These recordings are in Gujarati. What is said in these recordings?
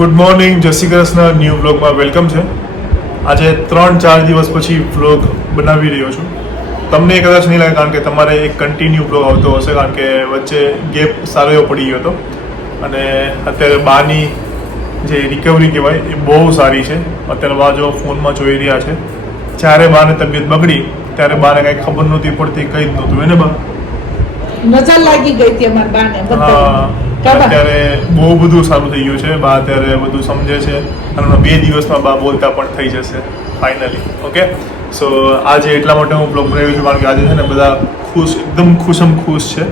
ગુડ મોર્નિંગ, જય શ્રી કૃષ્ણ. ન્યૂ વ્લોગમાં વેલકમ છે. આજે 3-4 દિવસ પછી વ્લોગ બનાવી રહ્યો છું. તમને કદાચ નહીં લાગે, કારણ કે તમારે એક કન્ટિન્યુ વ્લોગ આવતો હશે, કારણ કે વચ્ચે ગેપ સારો એવો પડી ગયો હતો. અને અત્યારે બાની જે રિકવરી કહેવાય એ બહુ સારી છે. અત્યારે બા જો ફોનમાં જોઈ રહ્યા છે. જ્યારે બાને તબિયત બગડી ત્યારે બાને કાંઈ ખબર નહોતી પડતી, કંઈ જ નહોતું એને બા નજર લાગી ગઈ હતી અમારા બાને. હા, અત્યારે બહુ બધું સારું થઈ ગયું છે. બા અત્યારે બધું સમજે છે અને 2 દિવસમાં બા બોલતા પણ થઈ જશે ફાઇનલી. ઓકે, સો આજે એટલા માટે હું બ્લોગ બનાવ્યો છું, કારણ કે આજે છે ને બધા ખુશ, એકદમ ખુશ છે.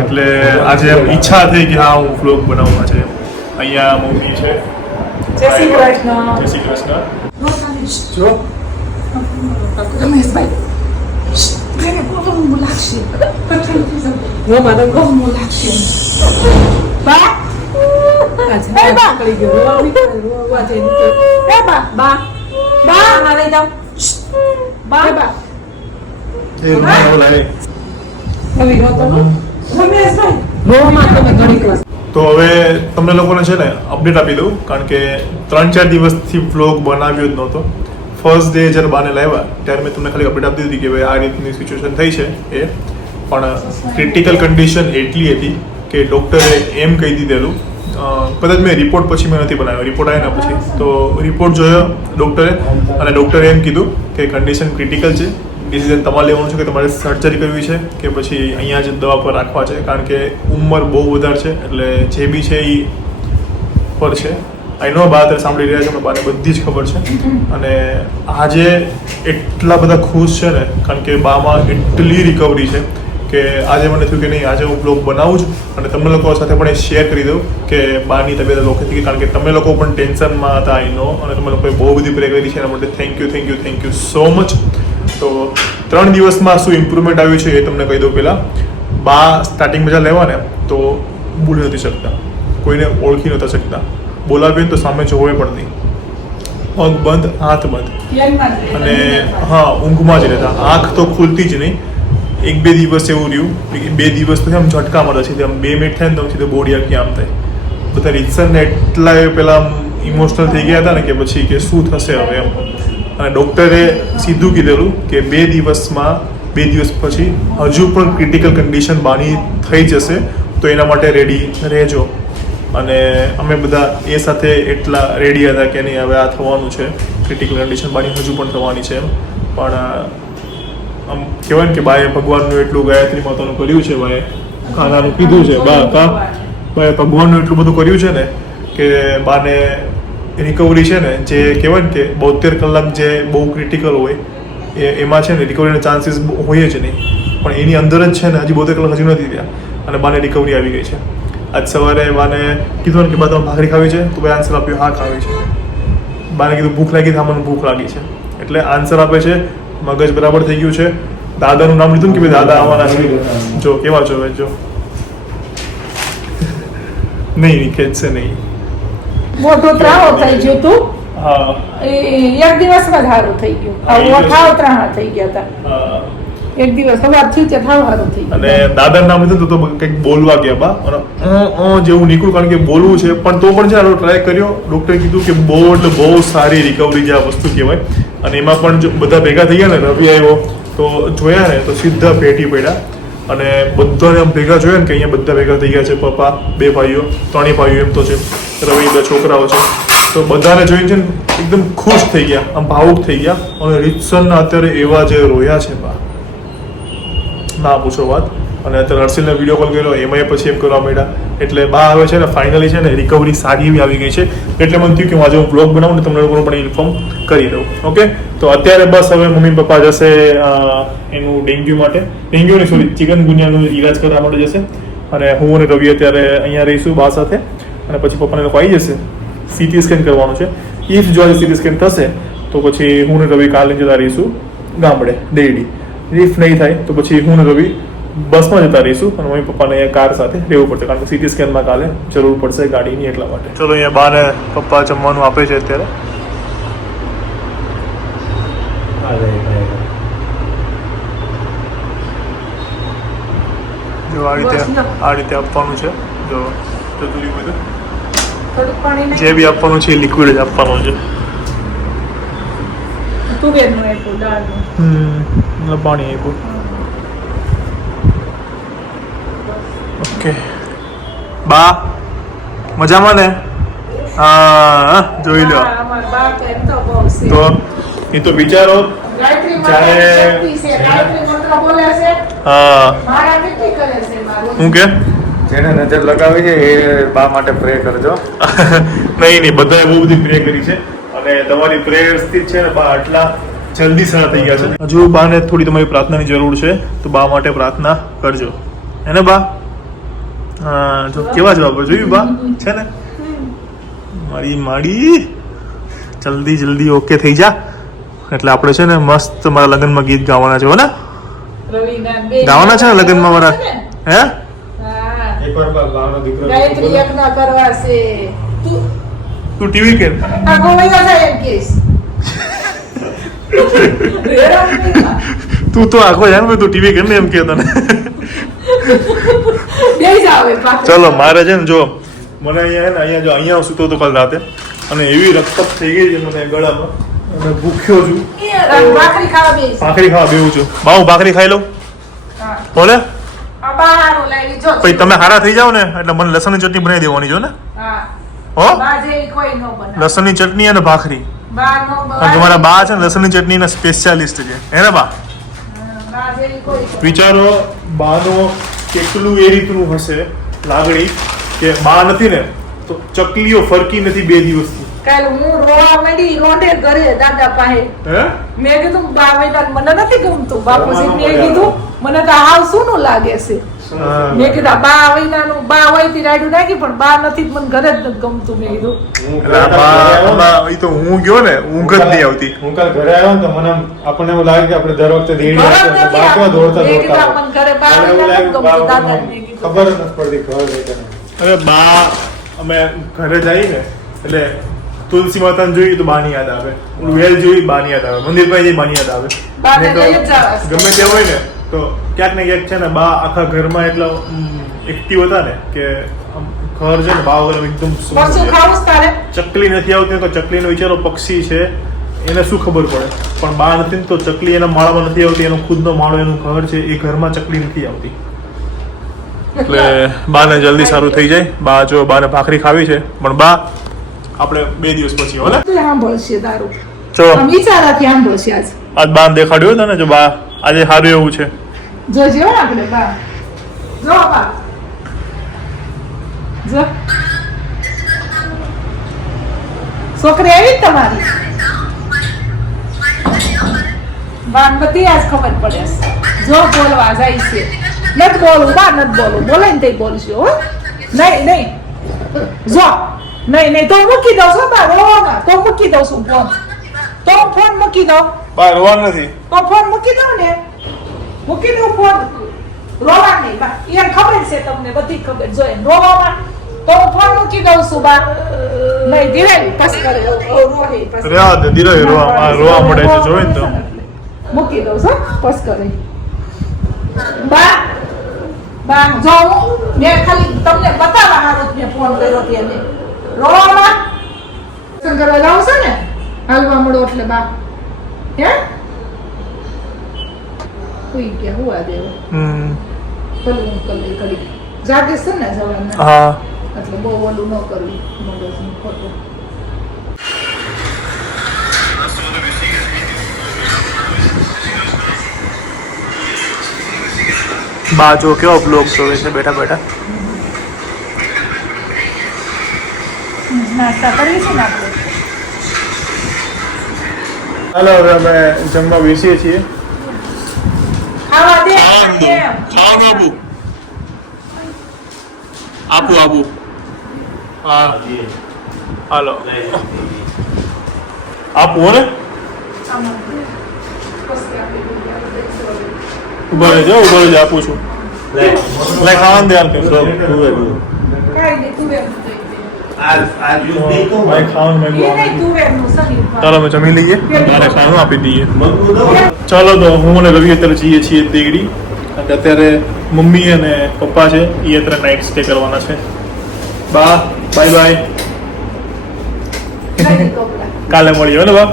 એટલે આજે ઈચ્છા થઈ કે હા હું બ્લોગ બનાવું. આજે અહીંયા મમ્મી છે. જય શ્રી કૃષ્ણ. જય શ્રી કૃષ્ણ. જો રમેશભાઈ અરે બહુ લાગશે. જો મારે બહુ લાગશે. બા એ બા પડી ગયો. રોવા છે એ બા બા બા મારે જાવ બા બા એ ના ઓલાય હવે રોતો રમેશભાઈ રોવામાં તમે ઘણી ક્લાસ. તો હવે તમને લોકોને છે ને અપડેટ આપી દઉં, કારણ કે 3-4 દિવસથી વ્લોગ બનાવ્યો જ નહોતો. ફર્સ્ટ ડે જ્યારે બાને લાવ્યા ત્યારે મેં તમને ખાલી અપડેટ આપી દીધી કે ભાઈ આ રીતની સિચ્યુએશન થઈ છે. એ પણ ક્રિટિકલ કન્ડિશન એટલી હતી કે ડૉક્ટરે એમ કહી દીધેલું, કદાચ મેં રિપોર્ટ પછી મેં નથી બનાવ્યો, રિપોર્ટ આવ્યા પછી તો રિપોર્ટ જોયો ડૉક્ટરે, અને ડૉક્ટરે એમ કીધું કે કન્ડિશન ક્રિટિકલ છે. ડિસિઝન તમારે લેવાનું છે કે તમારે સર્જરી કરવી છે કે પછી અહીંયા જ દવા પર રાખવા છે, કારણ કે ઉંમર બહુ વધારે છે. એટલે જે બી છે એ પર છે. આઈ નો બા અત્યારે સાંભળી રહ્યા છે, બાને બધી જ ખબર છે. અને આજે એટલા બધા ખુશ છે ને, કારણ કે બામાં એટલી રિકવરી છે કે આજે મને થયું કે નહીં, આજે હું બ્લોગ બનાવું છું અને તમને લોકો સાથે પણ એ શેર કરી દઉં કે બાની તબિયત ઓકે થઈ ગઈ. કારણ કે તમે લોકો પણ ટેન્શનમાં હતા આઈ નો, અને તમે લોકોએ બહુ બધી પ્રે કરી છે એના માટે થેન્ક યુ સો મચ. તો 3 દિવસમાં શું ઇમ્પ્રુવમેન્ટ આવ્યું છે એ તમને કહી દઉં. પહેલાં બા સ્ટાર્ટિંગમાં જ્યાં લેવા ને તો બોલી નથી શકતા, કોઈને ઓળખી નહોતા શકતા, બોલાવીએ તો સામે જોવે પણ નહીં, પગ બંધ, હાથ બંધ, અને હા ઊંઘમાં જ રહેતા, આંખ તો ખુલતી જ નહીં. 1-2 દિવસ એવું રહ્યું. 2 દિવસ તો આમ ઝટકા મારે છે, આમ 2 મિનિટ થાય ને તો સીધું બોડી આખી આમ થાય. બધા રીતસરને એટલા પહેલાં ઇમોશનલ થઈ ગયા હતા ને કે પછી કે શું થશે હવે એમ. અને ડૉક્ટરે સીધું કીધેલું કે 2 દિવસ પછી હજુ પણ ક્રિટિકલ કન્ડિશન બાની થઈ જશે, તો એના માટે રેડી રહેજો. અને અમે બધા એ સાથે એટલા રેડી હતા કે નહીં હવે આ થવાનું છે, ક્રિટિકલ કન્ડિશન બાની હજુ પણ થવાની છે. પણ આમ કહેવાય ને કે બાએ ભગવાનનું એટલું ગાયત્રી માતાનું કર્યું છે, બાએ ખાનાનું કીધું છે, બાએ ભગવાનનું એટલું બધું કર્યું છે ને કે બાને રિકવરી છે ને, જે કહેવાય ને કે 72 કલાક જે બહુ ક્રિટિકલ હોય એમાં છે ને રિકવરીના ચાન્સીસ હોય જ નહીં, પણ એની અંદર જ છે ને હજી 72 કલાક હજુ નથી થયા અને બાને રિકવરી આવી ગઈ છે. આજ સવારે બાને કીધું ને કે બા તમે ભાખરી ખાવી છે, તો ભાઈ આન્સર આપ્યો હા ખાવી છે. બાને કીધું ભૂખ લાગી, હા મને ભૂખ લાગી છે, એટલે આન્સર આપે છે. મગજ બરાબર થઈ ગયું છે. દાદાનું નામ લીધું ને કે ભાઈ દાદા આવવાના છે. જો કેવા છો જો નહીં ખેંચશે નહીં. મોટો ત્રાવો થઈ ગયો તું. હા, એ એક દિવસમાં જ સારું થઈ ગયું. ઠાવ ત્રાણા થઈ ગયા હતા. એક દિવસ સવાર થી ઠાવ સારું થઈ ગયું. અને દાદાનું નામ લીધું તો કંઈક બોલવા ગયા બા, જેવું નીકળ્યું, કારણ કે બોલવું છે પણ તો પણ છે ટ્રાય કર્યો. ડૉક્ટરે કીધું કે બહુ એટલે બહુ સારી રિકવરી જે આ વસ્તુ કહેવાય. અને એમાં પણ જો બધા ભેગા થઈ ગયા ને, રવિ આવ્યો તો જોયા ને તો સીધા ભેટી પડ્યા, અને બધાને આમ ભેગા જોયા ને કે અહીંયા બધા ભેગા થઈ ગયા છે. પપ્પા, 2 ભાઈઓ, 3 ભાઈઓ એમ તો છે, રવિ 2 છોકરાઓ છે. તો બધાને જોઈને છે ને એકદમ ખુશ થઈ ગયા, આમ ભાવુક થઈ ગયા. અને રીતસરના અત્યારે એવા જે રોયા છે બા, ના પૂછો વાત. અને અત્યારે હર્ષિલને વિડીયો કોલ કર્યો, એમાંય પછી એમ કરવા માંડ્યા. એટલે બા હવે છે ને ફાઇનલી છે ને રિકવરી સારી એવી આવી ગઈ છે. એટલે મને થયું કે હું આજે હું બ્લોગ બનાવું ને તમને લોકોને પણ ઇન્ફોર્મ કરી દઉં. ઓકે, તો અત્યારે બસ હવે મમ્મી પપ્પા જશે એનું ડેન્ગ્યુ માટે, ડેન્ગ્યુની સોરી ચિકનગુનિયાનું ઈલાજ કરવા માટે જશે. અને હું અને રવિ અત્યારે અહીંયા રહીશું બા સાથે, અને પછી પપ્પાને લોકો આવી જશે. CT સ્કેન કરવાનું છે. ઇફ જો આજે CT સ્કેન થશે તો પછી હું ને રવિ કાલે જતા રહીશું ગામડે દેરડી. ઇફ નહીં થાય તો પછી હું ને રવિ બસમાં જતા રહીશું, અને મમ્મી પપ્પાને કાર સાથે રહેવું પડશે, કારણ કે CT સ્કેનમાં કાલે જરૂર પડશે ગાડીની, એટલા માટે. ચલો અહીંયા બા ને પપ્પા જમવાનું આપે છે અત્યારે. જો આ રીતે આપવાનું છે. જો ચતુરી બધું થોડુંક પાણી નાખ. જે બી આપવાનું છે એ લિક્વિડ જ આપવાનું છે. તુવેરનું આપ્યું, દાળનું. પાણી આપ્યું. ઓકે બા મજામાં ને? હા જોઈ લો. હા, અમારા બાપ એમ તો બહુ છે. તો એ તો વિચારો ગાયત્રી જ્યારે- મંત્રની શક્તિ છે. ગાયત્રી મંત્ર બોલે છે. હા મારા કેટલી કરે છે મારું. હું કે જેને નજર લગાવી છે એ બા માટે પ્રે કરજો. નહીં બધાએ બહુ બધી પ્રે કરી છે અને તમારી પ્રેયર્સથી જ છે ને બા આટલા જલ્દી સારા થઈ ગયા છે. હજુ બાને થોડી તમારી પ્રાર્થનાની જરૂર છે તો બા માટે પ્રાર્થના કરજો હે ને બા? હા જો કેવા જવાબ જોયું બા છે ને મારી માડી જલ્દી ઓકે થઈ જા એટલે આપણે છે ને મસ્ત મારા લગ્નમાં ગીત ગાવાના છે હો ને? રવિના બે ગાવાના છે ને લગ્નમાં મારા હે? હા. એકવાર બાનો દીકરો ગાયત્રી યજ્ઞ કરવા છે. તું ટીવી કે આ ગોવાઈઓ જાય એમ કહીશ. હેરાન નહીં થા. તું તો આખો જાણ તું ટીવી કે ને એમ કે તને બેસી જાઓ હવે પાછળ. ચલો મારે છે ને જો મને અહીંયા સૂતો હતો કાલ રાતે અને એવી રક્તપ થઈ ગઈ છે મને ગળામાં અને ભૂખ્યો છું. ભાખરી ખાવા બેસી. ભાખરી ખાવા બેવું છું. બા હું ભાખરી ખાઈ લઉં હા. બોલે આ બહારનું લઈ લીધો. પછી તમે હારા થઈ જાઓ ને એટલે મને લસણની ચટણી બનાવી દેવાની જો ને હા. હો બા જેવી કોઈ નો બનાવે. લસણની ચટણી અને ભાખરી બા નો કારણ કે મારા બા છે ને લસણની ચટણીના સ્પેશિયાલિસ્ટ છે હે ને બા? બા જેવી કોઈ નો. વિચારો બાનો કેટલું એ રીતનું હશે લાગણી કે બા નથી ને તો ચકલીઓ ફરકી નથી 2 દિવસથી કાલ હું રોવા માંડી રોંઢે ઘરે દાદા પાસે. હે મેં કીધું બા વૈલા મને નથી ગમતું. બાપુજી મેં કીધું મને તો હાવ સૂનું લાગે છે. મેં કીધું બા વૈલાનું બા હોય તે રાડું નાખી પણ બા નથી મને ઘરે જ નથી ગમતું. મેં કીધું એટલે આ બા એ તો હું ગયો ને ઊંઘ જ નહીં આવતી. હું કાલ ઘરે આવ્યો ને તો મને આપણને એવું લાગે કે આપણે દર વખતે દેડી ઘરે આવતા નથી બા કેવા દોડતા આવતું. મેં કીધું આવે. મને ઘરે બા મને એવું વૈલા લાગે નથી કે બા ગમતું. દાદા મને મેં કીધું ખબર જ નથી પડતી ઘર છે કે નહીં. અરે બા અમે ઘરે જઈએ ને એટલે તુલસી માતાને જોઈએ તો બાની યાદ આવે, વેલ જોઈ બાની યાદ આવે, મંદિર પાસે જઈ બાની યાદ આવે. બાને નહીં તો લઈ જ જવાશે. ગમે તે હોય ને તો ક્યાંક ને ક્યાંક છે ને બા આખા ઘરમાં એટલા એક્ટિવ હતા ને કે આમ ઘર છે ને બા વગર એકદમ સૂનું વસ્તુ છે. ખાવું છે તારે? ચકલી નથી આવતી તો ચકલીનો વિચારો પક્ષી છે એને શું ખબર પડે પણ બા નથી ને તો ચકલી એના માળામાં નથી આવતી, એનો ખુદનો માળો એનું ઘર છે એ ઘરમાં ચકલી નથી આવતી. એટલે બાને જલ્દી સારું થઈ જાય. બા જો બાને ભાખરી ખાવી છે પણ બા આપણે 2 દિવસ પછી હો ને તું સાંભળશે તારું. જો આમ વિચારાથી સાંભળશે આજ. આજ બાને દેખાડ્યો હતો ને જો બા આજે સારું એવું છે. જોજે હો આપણે બા. જો બા. જો. છોકરી આવી જ તમારી. બાન બધી આજ ખબર પડે છે. જો બોલવા જાય છે. નથી બોલવું બા, નથી બોલવું. બોલે ને તે બોલશે હો. નહીં. જો. નહીં તો મૂકી દઉં છું બા રોવામાં. તો મૂકી દઉં છું ફોન. તો હું ફોન મૂકી દઉં. બા રોવાનું નથી. તો ફોન મૂકી દઉં ને. મૂકી દઉં ફોન. રોવા નહીં બા. એને ખબર છે તમને બધી ખબર જોઈએ રોવામાં. તો હું ફોન મૂકી દઉં છું બા. નહીં ધીરે પસ કરે રોહે પસ. રેવા દે ધીરે રોવા મળે છે જોઈ ને તો મૂકી દઉં છું પસ કરે. બા જો હું મેં ખાલી તમને બતાવવા હારું જ મેં ફોન કર્યો તેને રોવામાં કરવા જાવ છે ને હાલવા મળો એટલે બા હે સુઈ ગયા હુવા દેવો ભલું હું કરી કરી જાગે છે ને જવાના હા એટલે બહુ ઓલું ન કરવું મગજનું ખોટું. બા જો કેવો બ્લોગ જોવે છે બેઠા બેઠા. નાસ્તા કરીએ છીએ ને આપણે. હાલો હવે અમે જમવા બેસીએ છીએ. ખાવા દે ખાવાનું આપું હા હાલો આપું હો ને ઉભા રહેજો આપું છું. લાય ખાવાનું દે હાલ કે કાંઈ નહીં તુવેરનું દઈ દે. ભાઈ ખાવાનું એ નહીં તુવેરનું શરીર ચાલો અમે જમી લઈએ તારે ખાવાનું આપી દઈએ. ચાલો તો હું અને રવિ અત્યારે જઈએ છીએ દેગડી અને અત્યારે મમ્મી અને પપ્પા છે એ અત્યારે નાઇટ સ્ટે કરવાના છે. બા બાય બાય. કાલે મળીએ હો ને બા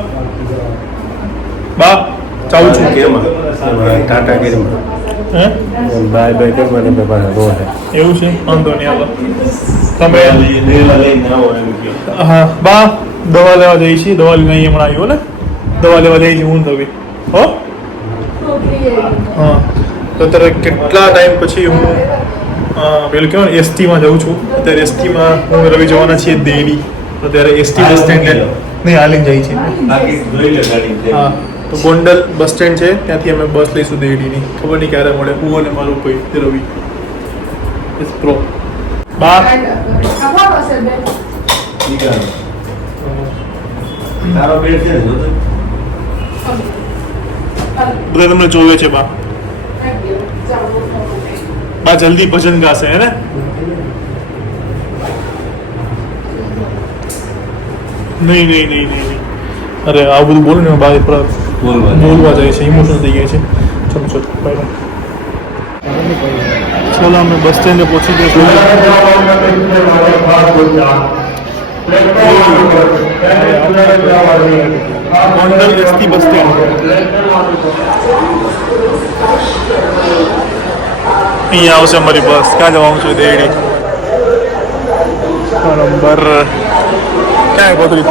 બા ચાવું છું ટાટા ગીરમાં હે બાય બાય કે મને પેપર રોડ એવું છે વાંધો નહીં હાલો તમે લઈને આવો એમ કહો હા બા દવા લેવા જઈ છીએ દવા લઈને અહીં હમણાં આવ્યો ને દવા લેવા જઈ છીએ હું થવી હો હા તો અત્યારે કેટલા ટાઈમ પછી હું પેલું કહેવાય એસટીમાં જાઉં છું અત્યારે એસટીમાં હું રવિ જવાના છીએ દેડી તો ત્યારે એસટી બસ સ્ટેન્ડ નહીં હાલીને જાય છે બાકી જોઈ લે ગાડી હા તો ગોંડલ બસ સ્ટેન્ડ છે ત્યાંથી અમે બસ લઈશું દેડીની ખબર નહીં ક્યારે મળે હું અને મારો કોઈ રવિ પ્રો બા તારો બેડ છે ને જોતો બધા તમને જોવે છે બા બા જલ્દી ભજન ગાશે હે ને નહીં નહીં નહીં નહીં અરે આવું બધું બોલું ને બા બોલવા જાય છે ઇમોશનલ થઈ ગયા છે ચલો ચલો બાય ચલો અમે બસ સ્ટેન્ડે પહોંચી ગયા ગોંડલ એસટી બસ સ્ટેન્ડ અહીંયા આવશે અમારી બસ ક્યાં જવાનું છે દેડી નંબર ક્યાં ગોતરી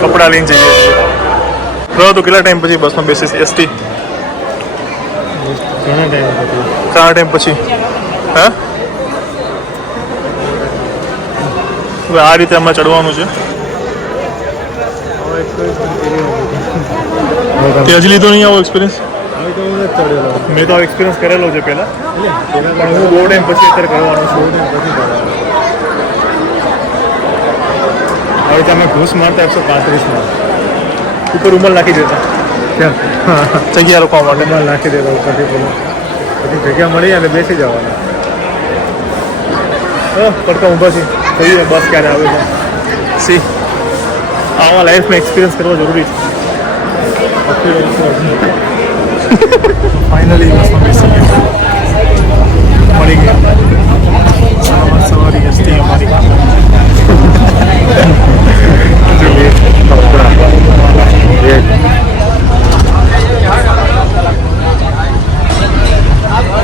કપડાં લઈને જઈએ છીએ રહો તો કેટલા ટાઈમ પછી બસમાં બેસીશ એસટી ઘણા ટાઈમ પછી હા હવે આ રીતે આમાં ચડવાનું છે તે હજી લીધો નહીં આવો એક્સપિરિયન્સ મેં તો એક્સપિરિયન્સ કરેલો છે પહેલાં પણ હું બહુ ટાઈમ પછી અત્યારે કરવાનો છું હવે તમે ઘૂસ મારતા 135 ઉપર ઉમર નાખી દેતા જગ્યા રોકવા માટે રૂમાલ નાખી દેતા ઉપરથી પછી જગ્યા મળી અને બેસી જવાના પડતા ઊભા છે જોઈએ બસ ક્યારે આવે છે સી આવા લાઈફમાં એક્સપિરિયન્સ કરવો જરૂરી છે ફાઇનલી બસમાં બેસી ગયા મળી ગયા સવારી એસટી અમારી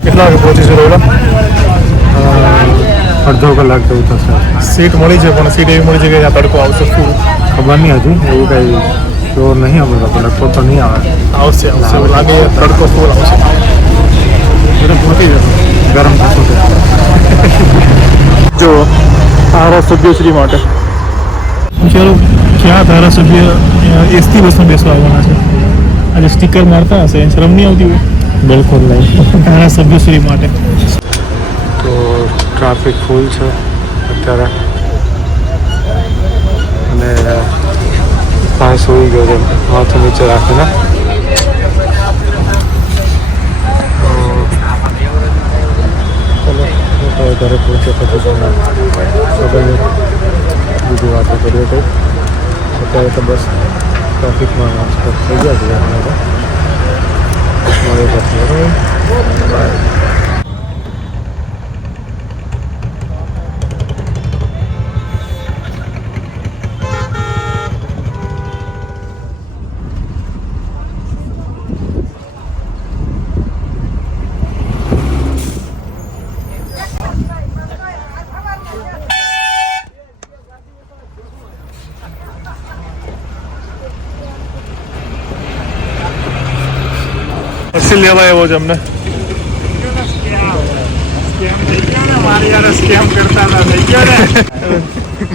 કેટલા વાગે પહોંચીશું રોલા અડધો કલાક જેવું થશે સીટ મળી છે પણ સીટ એવી મળી છે કે ત્યાં તડકો આવશે ફૂલ ખબર નહીં હજુ એવું કંઈ જોર નહીં અમે લોકો લગભગ તો નહીં આવે આવશે આવશે એવું લાગે તડકો ફૂલ આવશે એટલે પહોંચી જશે ગરમ થતું છે જો ધારાસભ્યશ્રી માટે ચાલો ક્યાં ધારાસભ્ય એસટી બસમાં બેસવા આવવાના છે આજે સ્ટીકર મારતા હશે શરમ નહીં આવતી હોય બિલકુલ નહીં ધારાસભ્યશ્રી માટે તો ટ્રાફિક ફૂલ છે અત્યારે અને પાસ હોઈ ગયો છે માથું નીચે રાખીને ચલો ઘરે પહોંચે પછી તમે બીજી વાતો કરીએ તો અત્યારે તો બસ ટ્રાફિકમાં સ્ટોપ થઈ ગયા છે આપણે મળે પછી બરાબર પછી લેવા આવ્યો છે અમને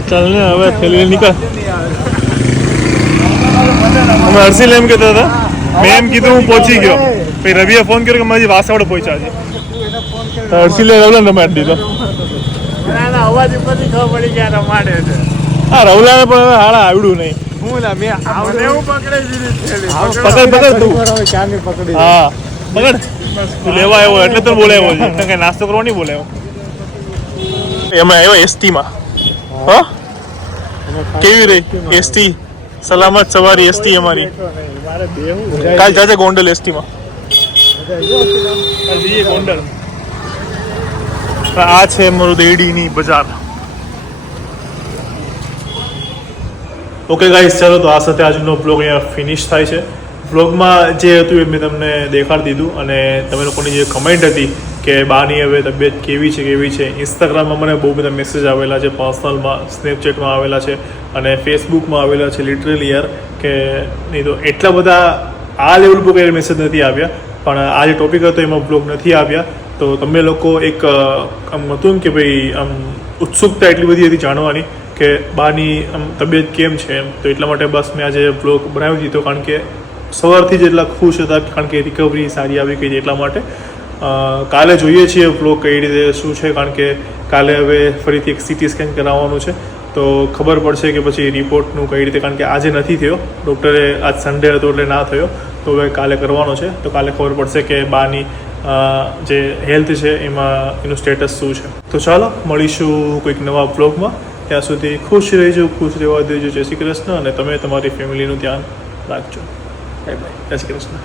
ચાલ ને હવે થેલી નીકળ અમે હર્ષિલ એમ કહેતા હતા મેં એમ કીધું હું પહોંચી ગયો પછી રવિએ ફોન કર્યો કે મારી વાસાવડે પહોંચ્યા છે તો હર્ષિલે રવલાને રમાડી દીધો અવાજ ઉપરથી ખબર પડી ગયા રમાડે છે હા રવલાને પણ હવે હાડા આવડ્યું નહીં પકડ પકડ તું ક્યાંની પકડી હા પકડ તું લેવા આવ્યો એટલે તો બોલાવ્યો છે કઈ નાસ્તો કરવા નહીં બોલાવ્યો એમાં આવ્યો એસટીમાં હા કેવી રહી એસટી સલામત સવારી એસટી અમારી કાલ જાજે ગોંડલ એસટીમાં કાલ જઈએ ગોંડલ આ છે મારું દેડીની બજાર ઓકે ગાઈસ, ચાલો તો આ સાથે આજનો બ્લોગ અહીંયા ફિનિશ થાય છે. બ્લોગમાં જે હતું એ મેં તમને દેખાડી દીધું, અને તમે લોકોની જે કમેન્ટ હતી કે બાની હવે તબિયત કેવી છે. ઇન્સ્ટાગ્રામમાં મને બહુ બધા મેસેજ આવેલા છે, પર્સનલમાં, સ્નેપચેટમાં આવેલા છે, અને ફેસબુકમાં આવેલા છે. લિટરલી યાર કે નહીં તો એટલા બધા આ લેવલ પર કંઈ મેસેજ નથી આવ્યા, પણ આ જે ટોપિક હતો એમાં બ્લોગ નથી આવ્યા. તો તમે લોકો એક આમ હતું ને કે ભાઈ આમ ઉત્સુકતા એટલી બધી હતી જાણવાની કે બાની આમ તબિયત કેમ છે એમ, તો એટલા માટે બસ મેં આજે બ્લોગ બનાવી દીધો, કારણ કે સવારથી જ એટલા ખુશ હતા, કારણ કે રિકવરી સારી આવી ગઈ છે એટલા માટે. કાલે જોઈએ છીએ બ્લોગ કઈ રીતે શું છે, કારણ કે કાલે હવે ફરીથી એક CT સ્કેન કરાવવાનું છે, તો ખબર પડશે કે પછી રિપોર્ટનું કઈ રીતે, કારણ કે આજે નથી થયો, ડૉક્ટરે આજ સન્ડે હતો એટલે ના થયો, તો હવે કાલે કરવાનો છે. તો કાલે ખબર પડશે કે બાની જે હેલ્થ છે એમાં એનું સ્ટેટસ શું છે. તો ચાલો મળીશું કોઈક નવા બ્લોગમાં. ત્યાં સુધી ખુશ રહેજો, ખુશ રહેવા દેજો. જય શ્રી કૃષ્ણ, અને તમે તમારી ફેમિલીનું ધ્યાન રાખજો. Bye bye. જય શ્રી કૃષ્ણ.